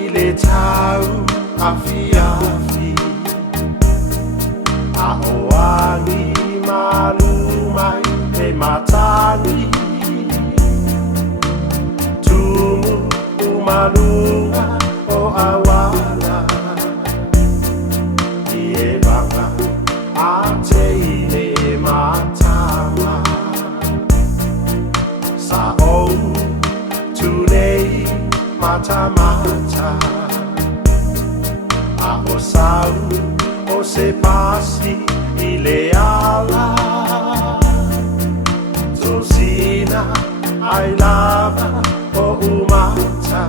i le tau afi a oangi malumai e matangi tumu umalunga o awala i e vanga a te ine matama sa o tunei mata a o sau o se pasi i le ala tosina ai lava o umata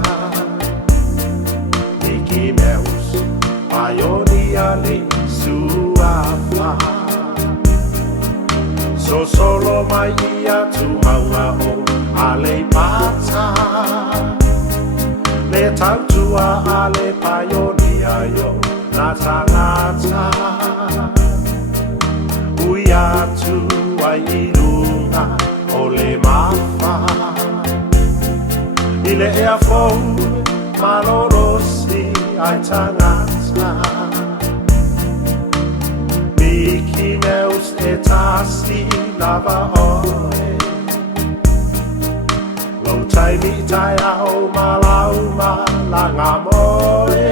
Mickey Mouse Pionia le suafa so solo mai ia tu maua o ale pata le tautua ale Pionia yo na tangata uia tu ai ilunga o le mafa i le ea fou malorosi ai tangata Mickey Mouse e tasi lava oe Lau tai mi tai au malau malanga moe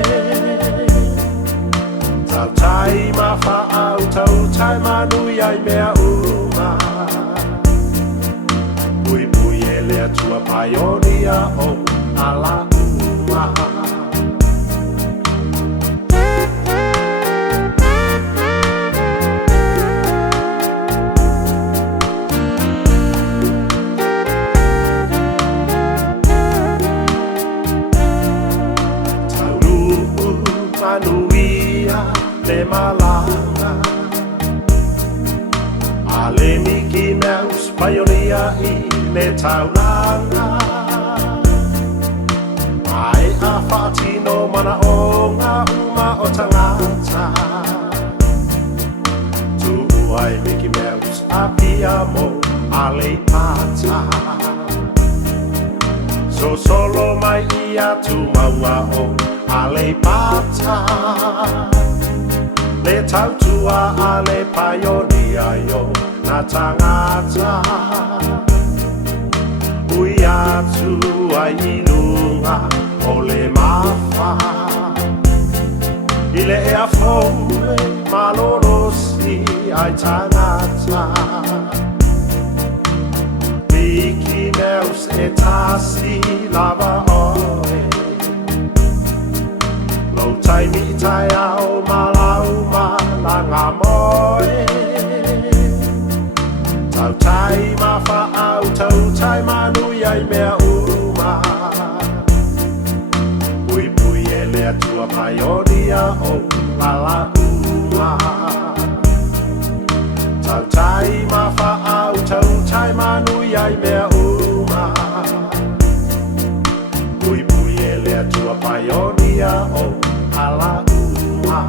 Tau tai ma wha au tau tai manui ai mea uma Pui pui e lea tua Pionia o ala uma Manuia le malanga a le Mickey Mouse Pionia i le taulanga ai a whaatino mana o ngā uma o tangata tu ai Mickey Mouse a pia mo a le pata so solo mai ia tu maua o ale pata le tautua ale Pionia yo na tangata uia tu ai ilunga o le mafa i le ea foue malorosi ai tangata Mickey Mouse e tasi lava oe Lau tai mi tai au malau malanga moe Tau tai ma wha au tau tai manui ai mea uma Pui pui e lea tua Pionia o lala uma Tau tai ma wha au tau tai manui ai mea uma Pui pui e lea tua Pionia o ala uma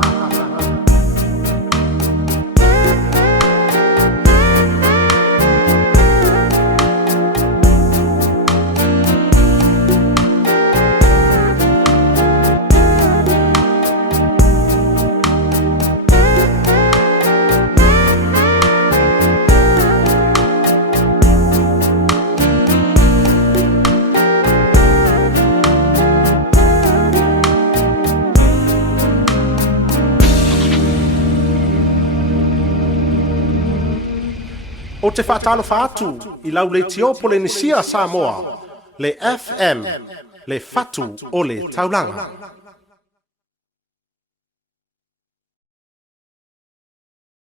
O te whātalo whātu i lau le tio Polenisia Samoa, le FM, le whatu o le taulanga.